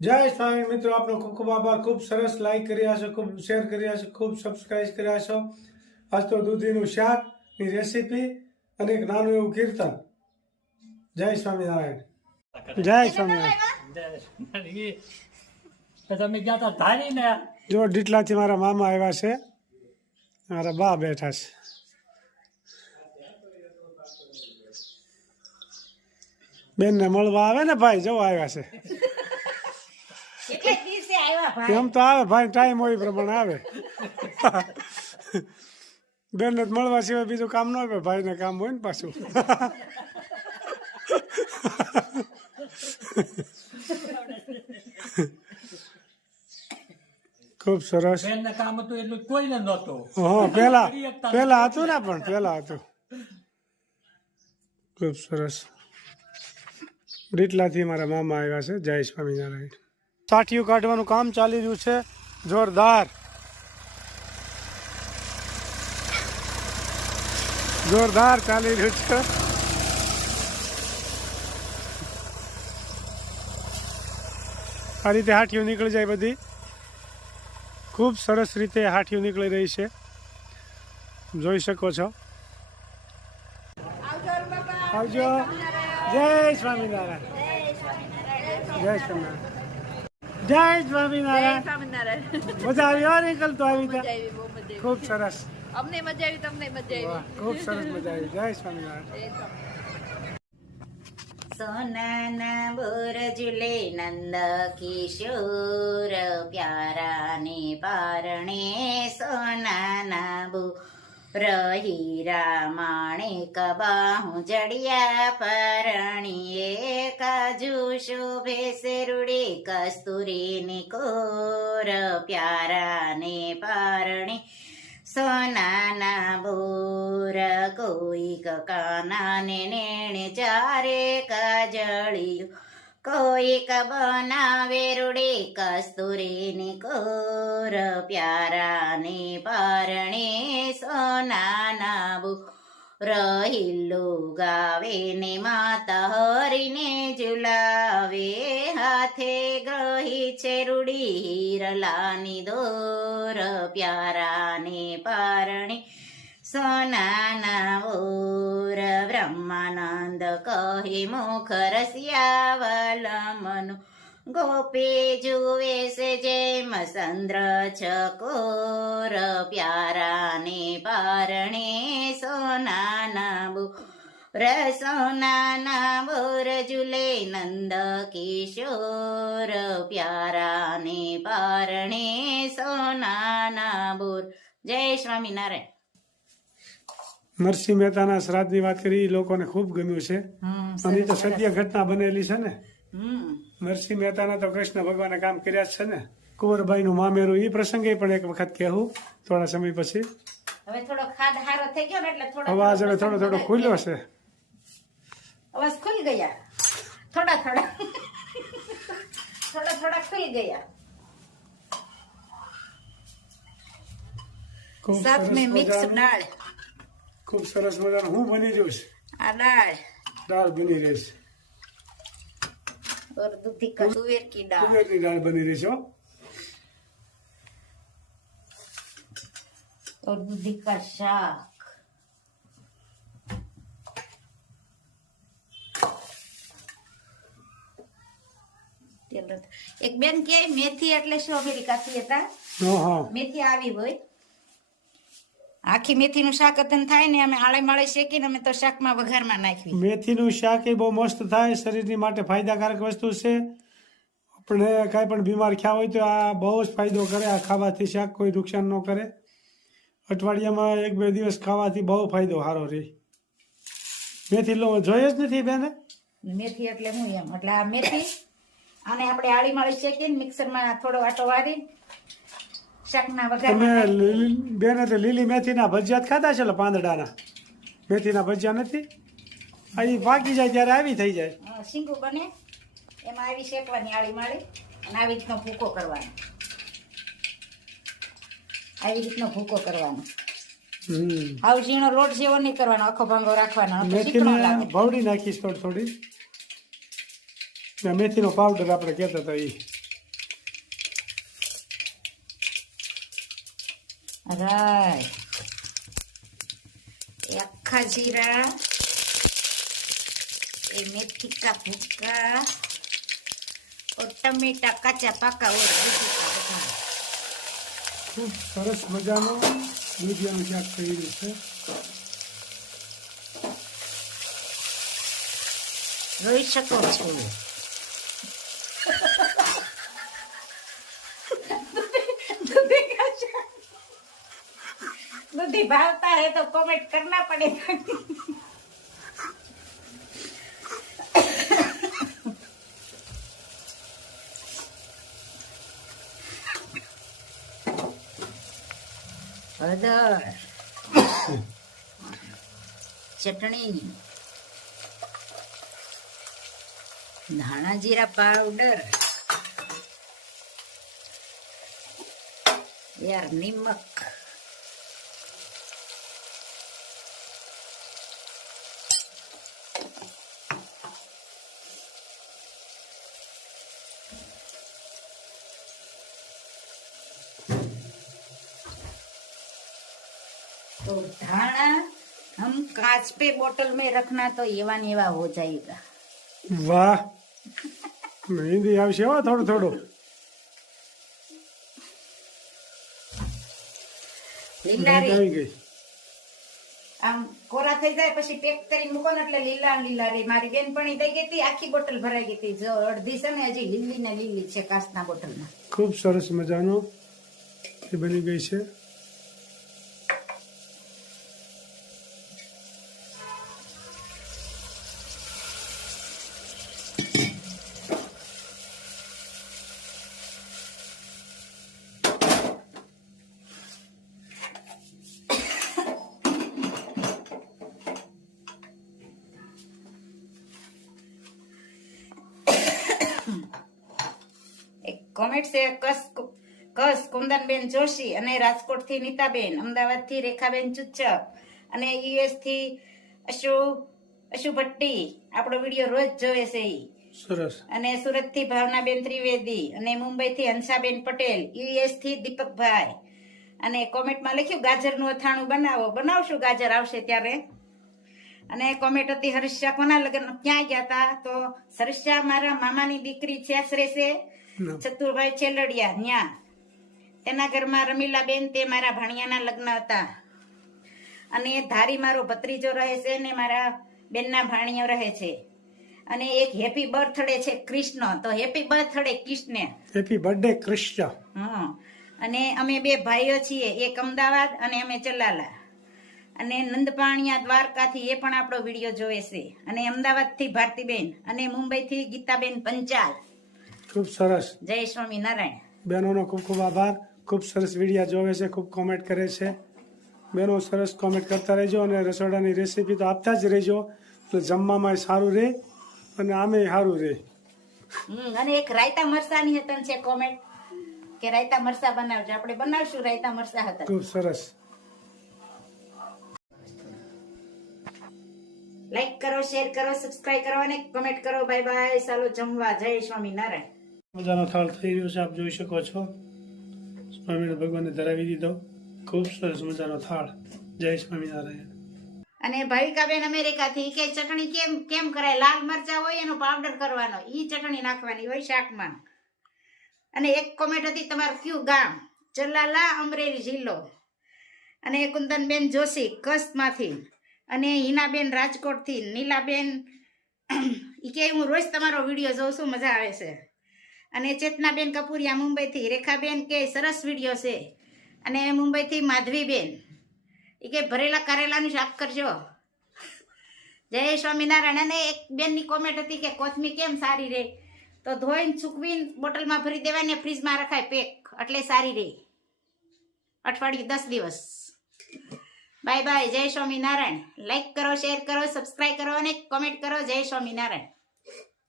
જય સ્વામી મિત્રો, આપનો ખૂબ ખૂબ આભાર. ખૂબ સરસ લાઈક કર્યા છો, ખૂબ શેર કર્યા છો, ખૂબ સબસ્ક્રાઈબ કર્યા છો. આજ તો દૂધીનું શાકની રેસીપી અને એક નાનું એવું કીર્તન. જય સ્વામિનારાયણ. જય સ્વામિનારાયણ. તમે ગયા તા ધારી ને જો ડીટલાથી મારા મામા આવ્યા છે, મારા બા બેઠા છે. બેનને મળવા આવે ને ભાઈ, જો આવ્યા છે. એમ તો આવે ભાઈ, ટાઈમ હોય એ પ્રમાણે આવે. બેનને મળવા સિવાય બીજું કામ ન હોય, ભાઈને કામ હોય ને પાછું. ખૂબ સરસ. બેનને કામ હતું એટલું કોઈને નહોતું. હા, પેલા હતું ને, પણ પેલા હતું. ખૂબ સરસ. ડીટલાથી મારા મામા આવ્યા છે. જય સ્વામિનારાયણ. સાઠીયું કાઢવાનું કામ ચાલી રહ્યું છે, જોરદાર ચાલી રહ્યું છે. આ રીતે હાઠીઓ નીકળી જાય બધી. ખૂબ સરસ રીતે હાઠીઓ નીકળી રહી છે, જોઈ શકો છો. આવજો. જય સ્વામિનારાયણ. જય સ્વામિનારાયણ. જય સ્વામિનારાયણ. મજા આવી? યાર અંકલ તો આવી હતા. ખૂબ સરસ. અમને મજા આવી, તમને મજા વાહ, ખૂબ સરસ મજા આવી. જય સ્વામિનારાયણ. સોનાના બોર ઝૂલે નંદ કિશોર, પ્યારા ને પારણે સોનાના બોર, હીરા માણેક બાહું જડિયા પરણીએ, કાજુ શોભે શેરુડે કસ્તુરી ની કોર, પ્યારા ને પારણે સોનાના બોર, કોઈક કાના ને નેણે ચારે કાજળિયું, કોઈક બનાવે રૂડે કસ્તુરી ની કોર, પ્યારા ને પારણે સોનાના બોર, હિલ્લો ગાવે ને માતા હરીને ઝુલાવે, હાથે ગ્રહી છે રૂડી હીરલાની દોર, પ્યારા ને પારણે સોનાના બોર, બ્રહ્માનંદ કહે મુખ રસિયાવલમનું, ગોપી જુએ છે જેમ ચંદ્ર ચકોર, પ્યારા ને પારણે સોનાના બોર, સોનાના બોર ઝૂલે નંદ કિશોર, પ્યારા ને પારણે સોનાના બોર. જય સ્વામિનારાયણ. નરસિંહ મહેતાના શ્રાદ્ધની વાત કરી, લોકોને ખૂબ ગમ્યું છે. અને તો સત્ય ઘટના બનેલી છે ને. નરસિંહ મહેતાના તો કૃષ્ણ ભગવાને કામ કર્યા જ છે ને. કુંવરબાઈ નું મામેરું, એ પ્રસંગે પણ એક વખત કહેવું થોડા સમય પછી. હવે થોડો ખાદ હારો થઈ ગયો ને એટલે થોડો અવાજ હવે થોડો ખુલ્યો છે. અવાજ ખુલી ગયા, થોડા ખુલી ગયા. ખૂબ સાથ મેં મિક્સ સરસ દાળ, ખૂબ સરસ મજાનું હું બની જઈશ. આ દાળ બની રહી છે. और दूधी का तुवेर की दाल, તુવેરની દાળ બની રહી છે હો. और दूधी का शाक, એક બેન કે મેથી એટલે શું અમેરિકાથી હતા, હા. મેથી આવી હોય આખી મેથીનું શાક અથન થાય ને, અમે આળે માળે શેકીને અમે તો શાકમાં વઘારમાં નાખવી. મેથીનું શાક એ બહુ મસ્ત થાય, શરીરની માટે ફાયદાકારક વસ્તુ છે. આપણે કાંઈ પણ બીમાર થયા હોય તો આ બહુ જ ફાયદો કરે. આ ખાવાથી શાક કોઈ નુકસાન ન કરે. અઠવાડિયામાં 1-2 દિવસ ખાવાથી બહુ ફાયદો સારો રહે. મેથી જોઈએ જ નથી બેને. મેથી એટલે હું એમ, એટલે આ મેથી આને આપણે આળી માળી શેકીને મિક્સરમાં થોડો આટો વારી શાકના તમે વઘારમાં બેને તો લીલી મેથીના ભજીયા જ ખાધા છે, પાંદડાના મેથીના ભજીયા નથી. આ ઈ પાકી જાય ત્યારે આવી થઈ જાય. શીંગું બને એમાં આવી શેકવાની આળી માળી, અને આવી રીતનો ભૂકો કરવાનો, આવી રીતનો ભૂકો કરવાનો. આવ ઝીણો લોટ જેવો નહીં કરવાનો, આખો ભાંગો રાખવાનો. મેથીને ભવડી નાખીશ થોડી. મેથીનો પાવડર આપણે કહેતા હતા એ. રાઈ, એ આખા જીરા, એ મેથી કા ભૂકા, और टमेटा काचा पाका और બધા. ખૂબ સરસ મજાનું દૂધિયાનું શાક થઈ રહ્યું છે. જોઈ શકો છો. दूधी भावता है तो कमेंट करना पड़ेगा. हळदर, चटणी, धाणा जीरा पाउडर, यार नमक, तो धाना हम कांच पे बोतल में रखना तो एवा ने एवा हो जाएगा. વાહ, મહેંદી આવશે હો થોડું થોડું. લીલા રે આવી ગઈ. આમ કોરા થઈ જાય પછી પેક કરીને મૂકો ને એટલે લીલા ને લીલા રે. મારી બેનપણી દઈ ગઈ હતી, આખી બોટલ ભરાઈ ગઈ હતી. જો અડધી છે ને હજી લીલી ને લીલી છે કાચના બોટલમાં. ખૂબ સરસ મજાનું એ બની ગઈ છે. એક કોમેન્ટ છે કસ કુંદનબેન જોશી અને રાજકોટ થી નીતાબેન, અમદાવાદ થી રેખાબેન ચુચ્ચક અને યુએસ થી અશુ ભટ્ટી આપણો વિડીયો રોજ જોવે છે ઈ. સરસ. અને સુરત થી ભાવનાબેન ત્રિવેદી અને મુંબઈ થી હંસાબેન પટેલ, યુએસ થી દીપકભાઈ. અને કોમેન્ટમાં લખ્યું ગાજરનું અથાણું બનાવો. બનાવશું, ગાજર આવશે ત્યારે. અને કોમેન્ટ હતી હર્ષા કોના લગ્ન ક્યાં ગયા હતા? તો હર્ષા મારા મામાની દીકરી છે, આશરે છે ચતુરભાઈ છેલડિયા ન્યા. તેના ઘરમાં રમીલાબેન, તે મારા ભાણિયાના લગ્ન હતા. અને ધારી મારો ભત્રીજો રહે છે ને મારા બેનના ભાણિયો રહે છે. અને એક હેપી બર્થડે છે કૃષ્ણ, તો happy birthday Krishna. Happy birthday Krishna. હા. અને અમે બે ભાઈઓ છીએ, એક અમદાવાદ અને અમે ચલાલા. અને નંદપાણિયા દ્વારકાથી એ પણ આપણો વિડીયો જોવે છે. અને અમદાવાદથી ભારતીબેન અને મુંબઈથી ગીતાબેન પંચાલ. ખૂબ સરસ. જય સ્વામિનારાયણ. બહેનોનો ખૂબ ખૂબ આભાર. ખૂબ સરસ વિડીયો જોવે છે, ખૂબ કોમેન્ટ કરે છે. બહેનો સરસ કોમેન્ટ કરતા રહેજો અને રસોડાની રેસીપી તો આપતા જ રહેજો, એટલે જમવામાં સારું રહે અને આમે સારું રહે. અને એક રાયતા મરસાની હતી છે કોમેન્ટ કે રાયતા મરસા બનાવજો. આપણે બનાવશું રાયતા મરસા હતા. ખૂબ સરસ. લાઈક કરો, શેર કરો, સબસ્ક્રાઇબ કરો અને કમેન્ટ કરો. Bye bye. ચાલો જમવા. જય સ્વામિનારાયણ. મજાનો થાળ થઈ રહ્યો છે, આપ જોઈ શકો છો. સ્વામિનારાયણ ભગવાનને ધરાવી દીધો. ખૂબ સરસ મજાનો થાળ. જય સ્વામિનારાયણ. અને ભાવિકાબેન અમેરિકાથી કે ચટણી કેમ કરાય? લાલ મરચા હોય એનો પાવડર કરવાનો, ઈ ચટણી નાખવાની હોય શાકમાં. અને એક કોમેન્ટ હતી તમારું કયું ગામ? ચલાલા, અમરેલી જિલ્લો. અને કુંદનબેન જોશી કચ્છમાંથી. અને હિનાબેન રાજકોટથી. નીલાબેન ઈ કે હું રોજ તમારો વિડીયો જોઉં છું, મજા આવે છે. અને ચેતનાબેન કપૂરિયા મુંબઈથી. રેખાબેન કે સરસ વિડીયો છે. અને મુંબઈથી માધવીબેન એ કે ભરેલા કારેલાનું શાક કરજો. જય સ્વામિનારાયણ. અને એક બેનની કોમેન્ટ હતી કે કોથમી કેમ સારી રહે? તો ધોઈને સૂકવીને બોટલમાં ભરી દેવાય ને ફ્રીજમાં રખાય પેક, એટલે સારી રહે. અઠવાડિયું 10 દિવસ. Bye bye. જય સ્વામિનારાયણ. લાઈક કરો, શેર કરો, સબસ્ક્રાઇબ કરો અને કોમેન્ટ કરો. જય સ્વામિનારાયણ.